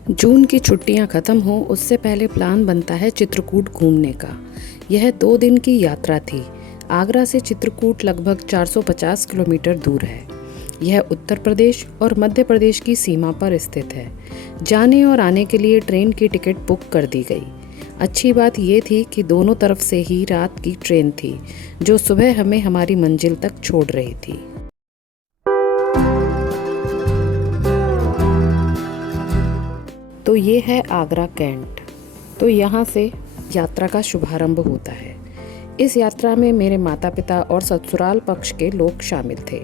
जून की छुट्टियां ख़त्म हो उससे पहले प्लान बनता है चित्रकूट घूमने का। यह 2 दिन की यात्रा थी। आगरा से चित्रकूट लगभग 450 किलोमीटर दूर है। यह उत्तर प्रदेश और मध्य प्रदेश की सीमा पर स्थित है। जाने और आने के लिए ट्रेन की टिकट बुक कर दी गई। अच्छी बात ये थी कि दोनों तरफ से ही रात की ट्रेन थी, जो सुबह हमें हमारी मंजिल तक छोड़ रही थी। तो ये है आगरा कैंट। तो यहाँ से यात्रा का शुभारंभ होता है। इस यात्रा में मेरे माता पिता और ससुराल पक्ष के लोग शामिल थे।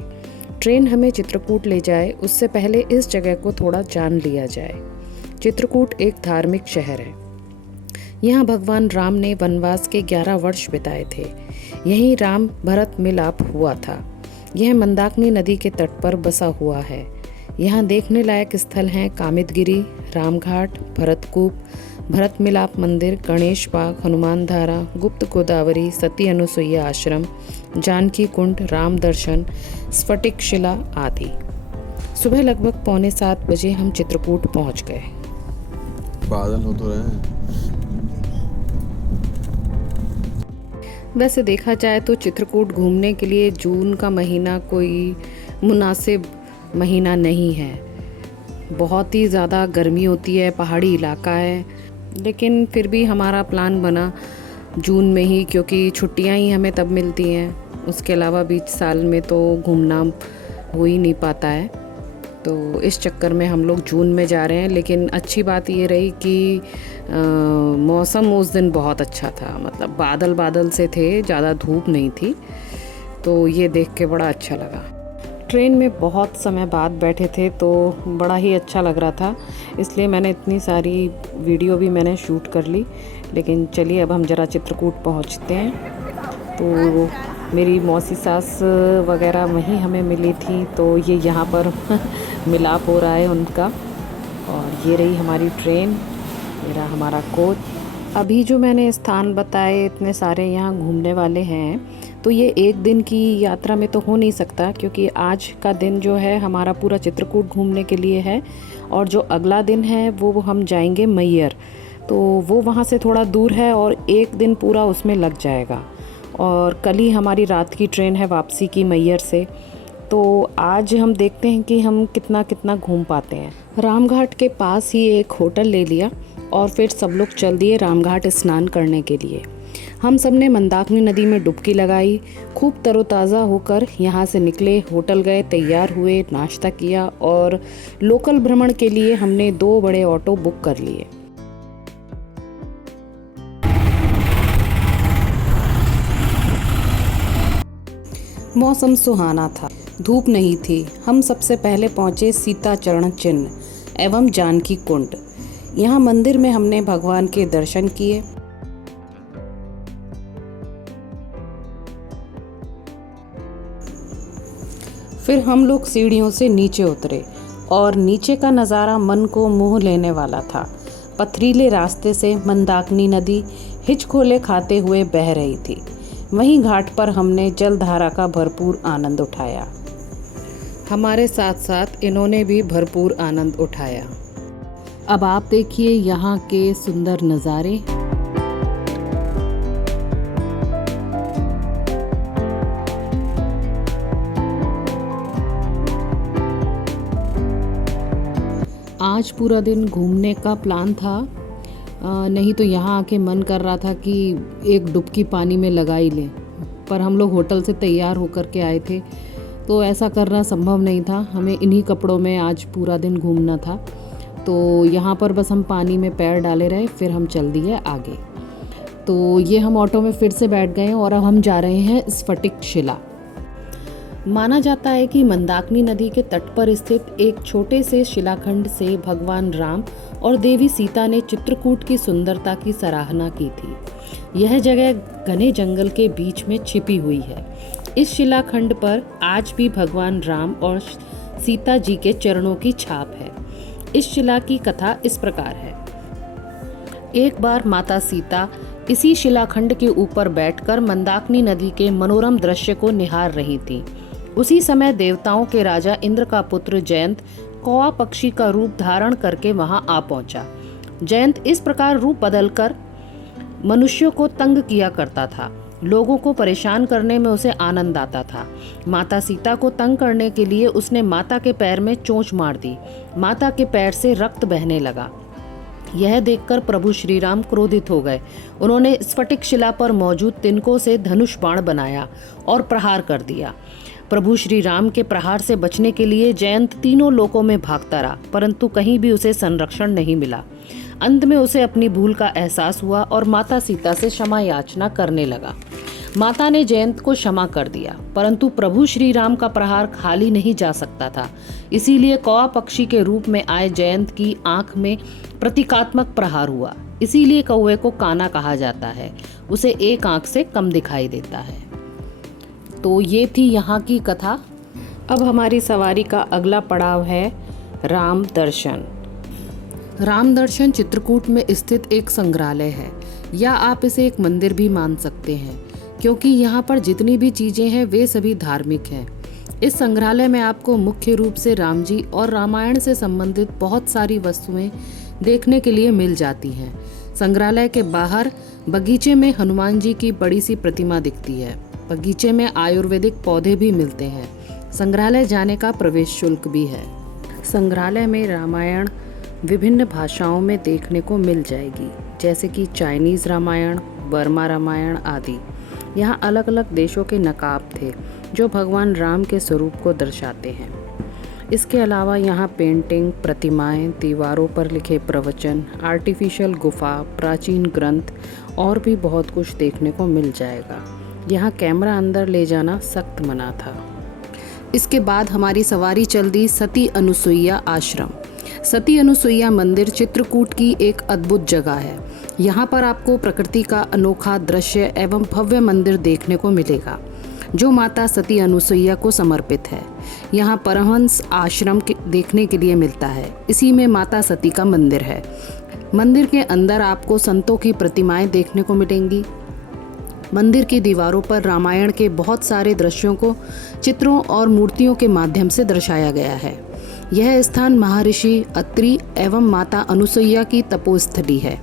ट्रेन हमें चित्रकूट ले जाए उससे पहले इस जगह को थोड़ा जान लिया जाए। चित्रकूट एक धार्मिक शहर है। यहाँ भगवान राम ने वनवास के 11 वर्ष बिताए थे। यहीं राम भरत मिलाप हुआ था। यह मंदाकिनी नदी के तट पर बसा हुआ है। यहाँ देखने लायक स्थल हैं कामितगिरी, रामघाट, भरतकूप, भरत मिलाप मंदिर, गणेश बाग, हनुमान धारा, गुप्त गोदावरी, सती अनुसुईया आश्रम, जानकी कुंड, राम दर्शन, स्फटिक शिला आदि। सुबह लगभग 6:45 बजे हम चित्रकूट पहुँच गए। बादल हो तो रहे हैं। वैसे देखा जाए तो चित्रकूट घूमने के लिए जून का महीना कोई मुनासिब महीना नहीं है। बहुत ही ज़्यादा गर्मी होती है, पहाड़ी इलाका है, लेकिन फिर भी हमारा प्लान बना जून में ही, क्योंकि छुट्टियां ही हमें तब मिलती हैं। उसके अलावा बीच साल में तो घूमना हो ही नहीं पाता है। तो इस चक्कर में हम लोग जून में जा रहे हैं। लेकिन अच्छी बात ये रही कि मौसम उस दिन बहुत अच्छा था। मतलब बादल बादल से थे, ज़्यादा धूप नहीं थी। तो ये देख के बड़ा अच्छा लगा। ट्रेन में बहुत समय बाद बैठे थे तो बड़ा ही अच्छा लग रहा था, इसलिए मैंने इतनी सारी वीडियो भी मैंने शूट कर ली। लेकिन चलिए अब हम ज़रा चित्रकूट पहुंचते हैं। तो मेरी मौसी सास वगैरह वहीं हमें मिली थी, तो ये यहाँ पर मिलाप हो रहा है उनका। और ये रही हमारी ट्रेन, मेरा हमारा कोच। अभी जो मैंने स्थान बताए इतने सारे यहाँ घूमने वाले हैं, तो ये एक दिन की यात्रा में तो हो नहीं सकता, क्योंकि आज का दिन जो है हमारा पूरा चित्रकूट घूमने के लिए है। और जो अगला दिन है वो हम जाएंगे मैयर। तो वो वहाँ से थोड़ा दूर है और एक दिन पूरा उसमें लग जाएगा। और कल ही हमारी रात की ट्रेन है वापसी की मैयर से। तो आज हम देखते हैं कि हम कितना कितना घूम पाते हैं। रामघाट के पास ही एक होटल ले लिया और फिर सब लोग चल दिए रामघाट स्नान करने के लिए। हम सब ने मंदाकिनी नदी में डुबकी लगाई। खूब तरोताज़ा होकर यहाँ से निकले, होटल गए, तैयार हुए, नाश्ता किया और लोकल भ्रमण के लिए हमने 2 बड़े ऑटो बुक कर लिए। मौसम सुहाना था, धूप नहीं थी। हम सबसे पहले पहुँचे सीता चरण चिन्ह एवं जानकी कुंड। यहाँ मंदिर में हमने भगवान के दर्शन किए। फिर हम लोग सीढ़ियों से नीचे उतरे और नीचे का नज़ारा मन को मोह लेने वाला था। पथरीले रास्ते से मंदाकिनी नदी हिचकोले खाते हुए बह रही थी। वहीं घाट पर हमने जलधारा का भरपूर आनंद उठाया। हमारे साथ साथ इन्होंने भी भरपूर आनंद उठाया। अब आप देखिए यहाँ के सुंदर नज़ारे। आज पूरा दिन घूमने का प्लान था, नहीं तो यहाँ आके मन कर रहा था कि एक डुबकी पानी में लगा ही लें। पर हम लोग होटल से तैयार होकर के आए थे, तो ऐसा करना संभव नहीं था। हमें इन्हीं कपड़ों में आज पूरा दिन घूमना था। तो यहाँ पर बस हम पानी में पैर डाले रहे, फिर हम चल दिए आगे। तो ये हम ऑटो में फिर से बैठ गए और अब हम जा रहे हैं स्फटिक शिला। माना जाता है कि मंदाकिनी नदी के तट पर स्थित एक छोटे से शिलाखंड से भगवान राम और देवी सीता ने चित्रकूट की सुंदरता की सराहना की थी। यह जगह घने जंगल के बीच में छिपी हुई है। इस शिलाखंड पर आज भी भगवान राम और सीता जी के चरणों की छाप है। इस शिला की कथा इस प्रकार है। एक बार माता सीता इसी शिलाखंड के ऊपर बैठकर मंदाकिनी नदी के मनोरम दृश्य को निहार रही थी। उसी समय देवताओं के राजा इंद्र का पुत्र जयंत कौवा पक्षी का रूप धारण करके वहां आ पहुंचा। जयंत इस प्रकार रूप बदलकर मनुष्यों को तंग किया करता था। लोगों को परेशान करने में उसे आनंद आता था। माता सीता को तंग करने के लिए उसने माता के पैर में चोंच मार दी। माता के पैर से रक्त बहने लगा। यह देखकर प्रभु श्री राम क्रोधित हो गए। उन्होंने स्फटिक शिला पर मौजूद तिनकों से धनुष बाण बनाया और प्रहार कर दिया। प्रभु श्री राम के प्रहार से बचने के लिए जयंत तीनों लोकों में भागता रहा, परंतु कहीं भी उसे संरक्षण नहीं मिला। अंत में उसे अपनी भूल का एहसास हुआ और माता सीता से क्षमा याचना करने लगा। माता ने जयंत को क्षमा कर दिया, परंतु प्रभु श्री राम का प्रहार खाली नहीं जा सकता था। इसीलिए कौवा पक्षी के रूप में आए जयंत की आंख में प्रतीकात्मक प्रहार हुआ। इसीलिए कौवे को काना कहा जाता है। उसे एक आंख से कम दिखाई देता है। तो ये थी यहाँ की कथा। अब हमारी सवारी का अगला पड़ाव है राम दर्शन। राम दर्शन चित्रकूट में स्थित एक संग्रहालय है, या आप इसे एक मंदिर भी मान सकते हैं, क्योंकि यहाँ पर जितनी भी चीज़ें हैं वे सभी धार्मिक हैं। इस संग्रहालय में आपको मुख्य रूप से राम जी और रामायण से संबंधित बहुत सारी वस्तुएं देखने के लिए मिल जाती हैं। संग्रहालय के बाहर बगीचे में हनुमान जी की बड़ी सी प्रतिमा दिखती है। बगीचे में आयुर्वेदिक पौधे भी मिलते हैं। संग्रहालय जाने का प्रवेश शुल्क भी है। संग्रहालय में रामायण विभिन्न भाषाओं में देखने को मिल जाएगी, जैसे कि चाइनीज़ रामायण, बर्मा रामायण आदि। यहाँ अलग अलग देशों के नकाब थे जो भगवान राम के स्वरूप को दर्शाते हैं। इसके अलावा यहाँ पेंटिंग, प्रतिमाएं, दीवारों पर लिखे प्रवचन, आर्टिफिशियल गुफा, प्राचीन ग्रंथ और भी बहुत कुछ देखने को मिल जाएगा। यहाँ कैमरा अंदर ले जाना सख्त मना था। इसके बाद हमारी सवारी चल दी सती अनुसुईया आश्रम। सती अनुसुईया मंदिर चित्रकूट की एक अद्भुत जगह है। यहाँ पर आपको प्रकृति का अनोखा दृश्य एवं भव्य मंदिर देखने को मिलेगा, जो माता सती अनुसुईया को समर्पित है। यहाँ परमहंस आश्रम देखने के लिए मिलता है। इसी में माता सती का मंदिर है। मंदिर के अंदर आपको संतों की प्रतिमाएं देखने को मिलेंगी। मंदिर की दीवारों पर रामायण के बहुत सारे दृश्यों को चित्रों और मूर्तियों के माध्यम से दर्शाया गया है। यह स्थान महर्षि अत्रि एवं माता अनुसुईया की तपोस्थली है।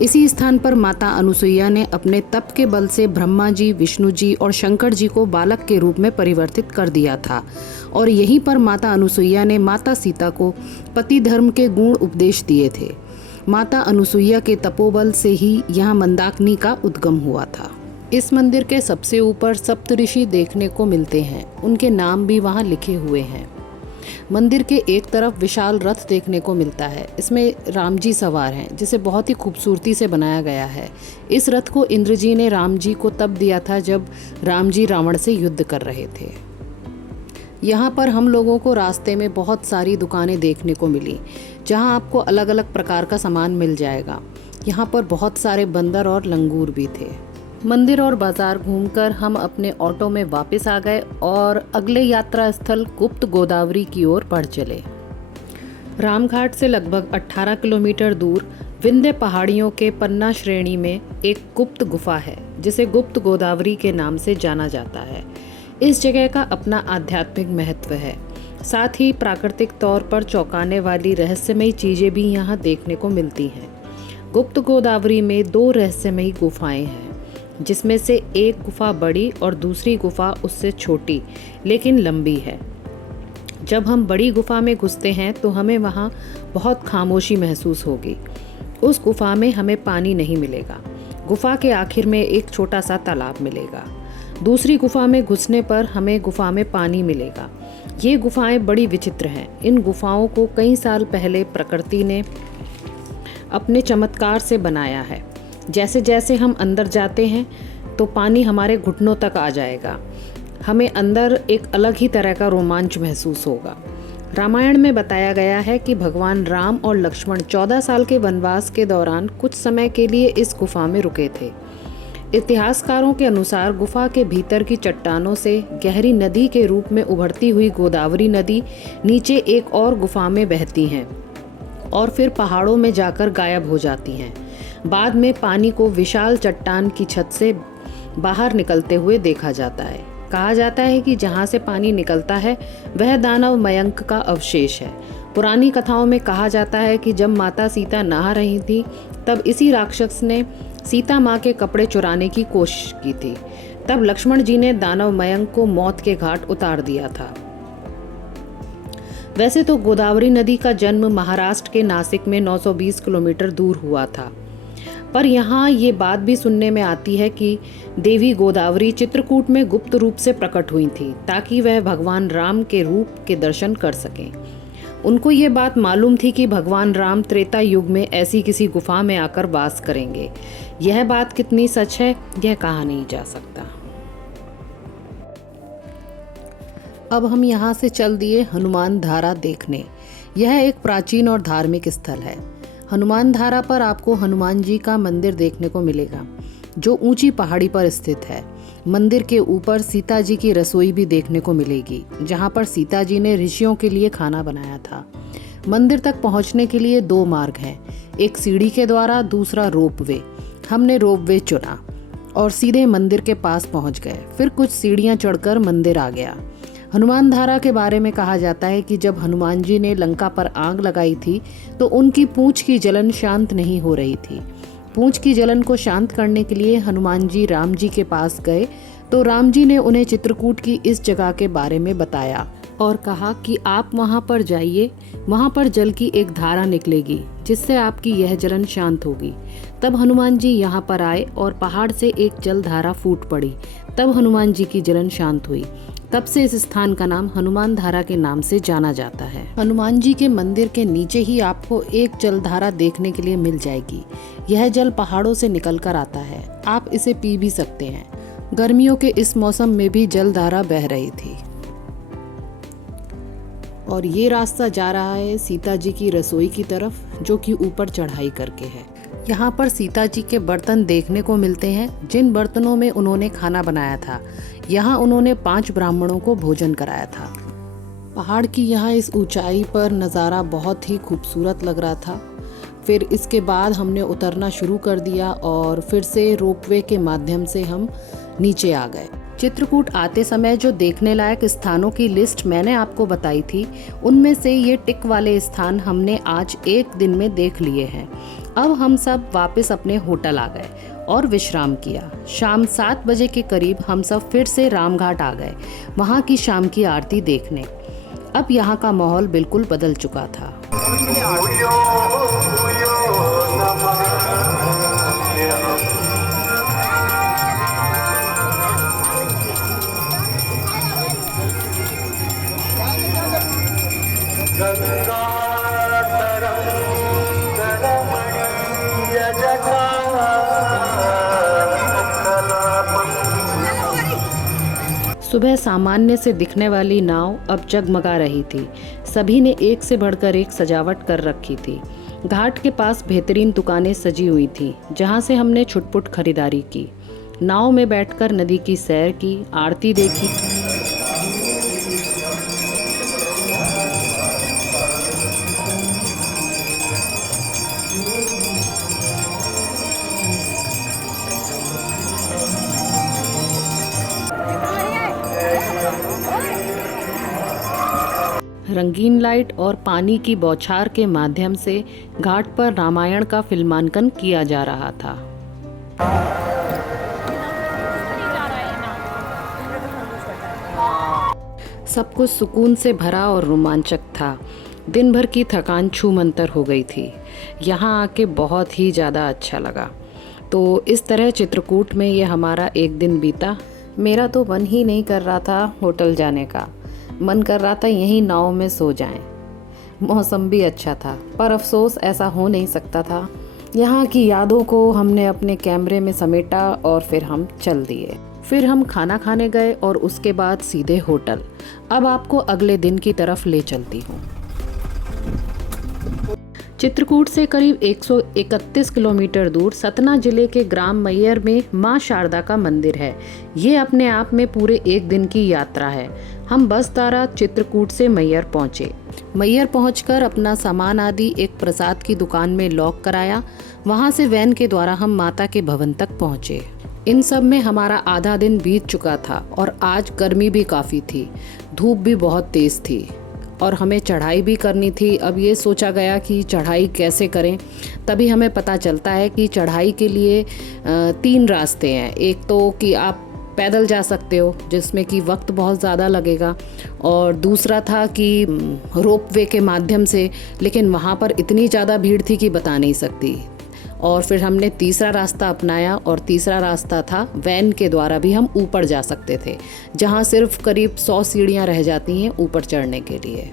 इसी स्थान पर माता अनुसुईया ने अपने तप के बल से ब्रह्मा जी, विष्णु जी और शंकर जी को बालक के रूप में परिवर्तित कर दिया था, और यहीं पर माता अनुसुईया ने माता सीता को पति धर्म के गुण उपदेश दिए थे। माता अनुसुईया के तपोबल से ही यहाँ मंदाकिनी का उद्गम हुआ था। इस मंदिर के सबसे ऊपर सप्तऋषि देखने को मिलते हैं। उनके नाम भी वहाँ लिखे हुए हैं। मंदिर के एक तरफ विशाल रथ देखने को मिलता है। इसमें राम जी सवार हैं, जिसे बहुत ही खूबसूरती से बनाया गया है। इस रथ को इंद्र जी ने राम जी को तब दिया था जब राम जी रावण से युद्ध कर रहे थे। यहाँ पर हम लोगों को रास्ते में बहुत सारी दुकानें देखने को मिली, जहाँ आपको अलग अलग प्रकार का सामान मिल जाएगा। यहाँ पर बहुत सारे बंदर और लंगूर भी थे। मंदिर और बाजार घूमकर हम अपने ऑटो में वापस आ गए और अगले यात्रा स्थल गुप्त गोदावरी की ओर बढ़ चले। रामघाट से लगभग 18 किलोमीटर दूर विंध्य पहाड़ियों के पन्ना श्रेणी में एक गुप्त गुफा है, जिसे गुप्त गोदावरी के नाम से जाना जाता है। इस जगह का अपना आध्यात्मिक महत्व है। साथ ही प्राकृतिक तौर पर चौंकाने वाली रहस्यमयी चीज़ें भी यहाँ देखने को मिलती हैं। गुप्त गोदावरी में 2 रहस्यमयी गुफाएं हैं, जिसमें से एक गुफा बड़ी और दूसरी गुफा उससे छोटी लेकिन लंबी है। जब हम बड़ी गुफा में घुसते हैं तो हमें वहाँ बहुत खामोशी महसूस होगी। उस गुफा में हमें पानी नहीं मिलेगा। गुफा के आखिर में एक छोटा सा तालाब मिलेगा। दूसरी गुफा में घुसने पर हमें गुफा में पानी मिलेगा। ये गुफाएं बड़ी विचित्र हैं। इन गुफाओं को कई साल पहले प्रकृति ने अपने चमत्कार से बनाया है। जैसे जैसे हम अंदर जाते हैं तो पानी हमारे घुटनों तक आ जाएगा। हमें अंदर एक अलग ही तरह का रोमांच महसूस होगा। रामायण में बताया गया है कि भगवान राम और लक्ष्मण 14 साल के वनवास के दौरान कुछ समय के लिए इस गुफा में रुके थे। इतिहासकारों के अनुसार गुफा के भीतर की चट्टानों से गहरी नदी के रूप में उभरती हुई गोदावरी नदी नीचे एक और गुफा में बहती हैं और फिर पहाड़ों में जाकर गायब हो जाती हैं। बाद में पानी को विशाल चट्टान की छत से बाहर निकलते हुए देखा जाता है। कहा जाता है कि जहाँ से पानी निकलता है वह दानव मयंक का अवशेष है। पुरानी कथाओं में कहा जाता है कि जब माता सीता नहा रही थी तब इसी राक्षस ने सीता माँ के कपड़े चुराने की कोशिश की थी। तब लक्ष्मण जी ने दानव मयंक को मौत के घाट उतार दिया था। वैसे तो गोदावरी नदी का जन्म महाराष्ट्र के नासिक में 920 किलोमीटर दूर हुआ था, पर यहाँ ये बात भी सुनने में आती है कि देवी गोदावरी चित्रकूट में गुप्त रूप से प्रकट हुई थी ताकि वह भगवान राम के रूप के दर्शन कर सकें। उनको ये बात मालूम थी कि भगवान राम त्रेता युग में ऐसी किसी गुफा में आकर वास करेंगे। यह बात कितनी सच है यह कहा नहीं जा सकता। अब हम यहाँ से चल दिए हनुमान धारा देखने। यह एक प्राचीन और धार्मिक स्थल है। हनुमान धारा पर आपको हनुमान जी का मंदिर देखने को मिलेगा जो ऊंची पहाड़ी पर स्थित है। मंदिर के ऊपर सीता जी की रसोई भी देखने को मिलेगी जहां पर सीता जी ने ऋषियों के लिए खाना बनाया था। मंदिर तक पहुंचने के लिए 2 मार्ग हैं, एक सीढ़ी के द्वारा, दूसरा रोपवे। हमने रोपवे चुना और सीधे मंदिर के पास पहुंच गए। फिर कुछ सीढ़ियां चढ़कर मंदिर आ गया। हनुमान धारा के बारे में कहा जाता है कि जब हनुमान जी ने लंका पर आग लगाई थी तो उनकी पूंछ की जलन शांत नहीं हो रही थी। पूंछ की जलन को शांत करने के लिए हनुमान जी राम जी के पास गए तो राम जी ने उन्हें चित्रकूट की इस जगह के बारे में बताया और कहा कि आप वहां पर जाइए, वहां पर जल की एक धारा निकलेगी जिससे आपकी यह जलन शांत होगी। तब हनुमान जी यहाँ पर आए और पहाड़ से एक जल धारा फूट पड़ी। तब हनुमान जी की जलन शांत हुई। तब से इस स्थान का नाम हनुमान धारा के नाम से जाना जाता है। हनुमान जी के मंदिर के नीचे ही आपको एक जलधारा देखने के लिए मिल जाएगी। यह जल पहाड़ों से निकलकर आता है। आप इसे पी भी सकते हैं। गर्मियों के इस मौसम में भी जलधारा बह रही थी। और ये रास्ता जा रहा है सीता जी की रसोई की तरफ जो कि ऊपर चढ़ाई करके है। यहाँ पर सीता जी के बर्तन देखने को मिलते हैं जिन बर्तनों में उन्होंने खाना बनाया था। यहाँ उन्होंने 5 ब्राह्मणों को भोजन कराया था। पहाड़ की यहाँ इस ऊंचाई पर नज़ारा बहुत ही खूबसूरत लग रहा था। फिर इसके बाद हमने उतरना शुरू कर दिया और फिर से रोपवे के माध्यम से हम नीचे आ गए। चित्रकूट आते समय जो देखने लायक स्थानों की लिस्ट मैंने आपको बताई थी उनमें से ये टिक वाले स्थान हमने आज एक दिन में देख लिए हैं। अब हम सब वापस अपने होटल आ गए और विश्राम किया। शाम 7 बजे के करीब हम सब फिर से रामघाट आ गए वहाँ की शाम की आरती देखने। अब यहाँ का माहौल बिल्कुल बदल चुका था। सुबह सामान्य से दिखने वाली नाव अब जगमगा रही थी। सभी ने एक से बढ़कर एक सजावट कर रखी थी। घाट के पास बेहतरीन दुकानें सजी हुई थी जहां से हमने छुटपुट खरीदारी की। नाव में बैठकर नदी की सैर की, आरती देखी। रंगीन लाइट और पानी की बौछार के माध्यम से घाट पर रामायण का फिल्मांकन किया जा रहा था। सब कुछ सुकून से भरा और रोमांचक था। दिन भर की थकान छूमंतर हो गई थी। यहाँ आके बहुत ही ज़्यादा अच्छा लगा। तो इस तरह चित्रकूट में ये हमारा एक दिन बीता। मेरा तो मन ही नहीं कर रहा था होटल जाने का। मन कर रहा था यहीं नाव में सो जाएं। मौसम भी अच्छा था, पर अफसोस ऐसा हो नहीं सकता था। यहाँ की यादों को हमने अपने कैमरे में समेटा और फिर हम चल दिए। फिर हम खाना खाने गए और उसके बाद सीधे होटल। अब आपको अगले दिन की तरफ ले चलती हूँ। चित्रकूट से करीब 131 किलोमीटर दूर सतना जिले के ग्राम मैयर में मां शारदा का मंदिर है। ये अपने आप में पूरे एक दिन की यात्रा है। हम बस द्वारा चित्रकूट से मैयर पहुँचे। मैयर पहुंचकर अपना सामान आदि एक प्रसाद की दुकान में लॉक कराया। वहां से वैन के द्वारा हम माता के भवन तक पहुँचे। इन सब में हमारा आधा दिन बीत चुका था और आज गर्मी भी काफ़ी थी, धूप भी बहुत तेज़ थी और हमें चढ़ाई भी करनी थी। अब ये सोचा गया कि चढ़ाई कैसे करें, तभी हमें पता चलता है कि चढ़ाई के लिए 3 रास्ते हैं। एक तो कि आप पैदल जा सकते हो जिसमें कि वक्त बहुत ज़्यादा लगेगा, और दूसरा था कि रोपवे के माध्यम से, लेकिन वहाँ पर इतनी ज़्यादा भीड़ थी कि बता नहीं सकती। और फिर हमने तीसरा रास्ता अपनाया, और तीसरा रास्ता था वैन के द्वारा भी हम ऊपर जा सकते थे, जहाँ सिर्फ करीब 100 सीढ़ियाँ रह जाती हैं ऊपर चढ़ने के लिए।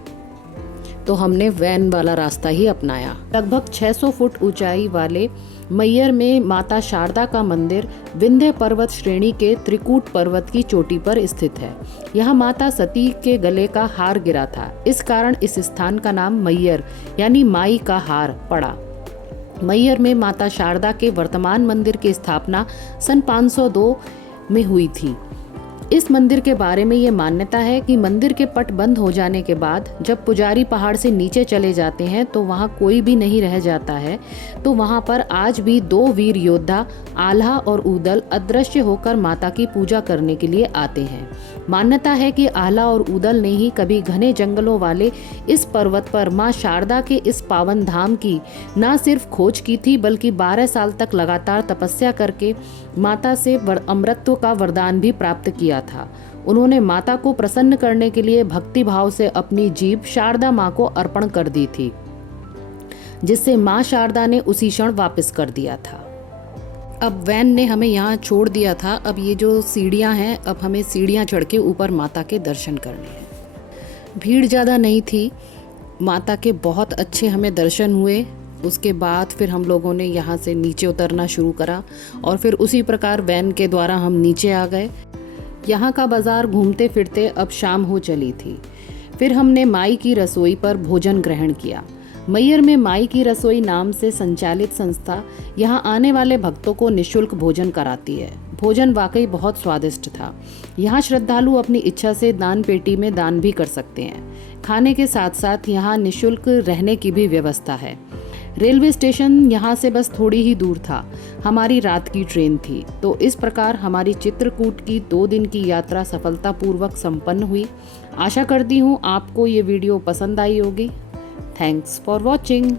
तो हमने वैन वाला रास्ता ही अपनाया। लगभग 600 फुट ऊंचाई वाले मैयर में माता शारदा का मंदिर विंध्य पर्वत श्रेणी के त्रिकूट पर्वत की चोटी पर स्थित है। यहाँ माता सती के गले का हार गिरा था, इस कारण इस स्थान का नाम मैयर यानी माई का हार पड़ा। मैयर में माता शारदा के वर्तमान मंदिर की स्थापना सन 502 में हुई थी। इस मंदिर के बारे में ये मान्यता है कि मंदिर के पट बंद हो जाने के बाद जब पुजारी पहाड़ से नीचे चले जाते हैं तो वहाँ कोई भी नहीं रह जाता है, तो वहाँ पर आज भी 2 वीर योद्धा आल्हा और ऊदल अदृश्य होकर माता की पूजा करने के लिए आते हैं। मान्यता है कि आल्हा और ऊदल ने ही कभी घने जंगलों वाले इस पर्वत पर माँ शारदा के इस पावन धाम की न सिर्फ खोज की थी, बल्कि 12 साल तक लगातार तपस्या करके माता से अमृतत्व का वरदान भी प्राप्त किया था। उन्होंने माता को प्रसन्न करने के लिए भक्ति भाव से अपनी जीभ शारदा माँ को अर्पण कर दी थी, जिससे माँ शारदा ने उसी क्षण वापस कर दिया था। अब वैन ने हमें यहाँ छोड़ दिया था। अब ये जो सीढ़ियाँ हैं, अब हमें सीढ़ियाँ चढ़ के ऊपर माता के दर्शन करने हैं। भीड़ ज़्यादा नहीं थी, माता के बहुत अच्छे हमें दर्शन हुए। उसके बाद फिर हम लोगों ने यहाँ से नीचे उतरना शुरू करा, और फिर उसी प्रकार वैन के द्वारा हम नीचे आ गए। यहाँ का बाज़ार घूमते फिरते अब शाम हो चली थी। फिर हमने माई की रसोई पर भोजन ग्रहण किया। मैयर में माई की रसोई नाम से संचालित संस्था यहाँ आने वाले भक्तों को निःशुल्क भोजन कराती है। भोजन वाकई बहुत स्वादिष्ट था। यहाँ श्रद्धालु अपनी इच्छा से दान पेटी में दान भी कर सकते हैं। खाने के साथ साथ यहाँ निःशुल्क रहने की भी व्यवस्था है। रेलवे स्टेशन यहाँ से बस थोड़ी ही दूर था। हमारी रात की ट्रेन थी, तो इस प्रकार हमारी चित्रकूट की 2 दिन की यात्रा सफलतापूर्वक संपन्न हुई। आशा करती हूँ आपको ये वीडियो पसंद आई होगी। Thanks for watching.